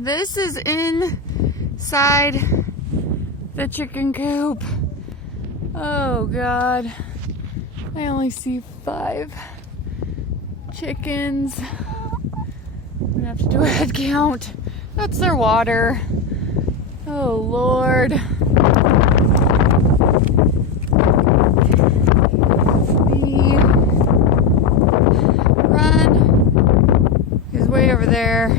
This is inside the chicken coop. Oh God. I only see 5 chickens. I'm gonna have to do a head count. That's their water. Oh Lord. The run is way over there.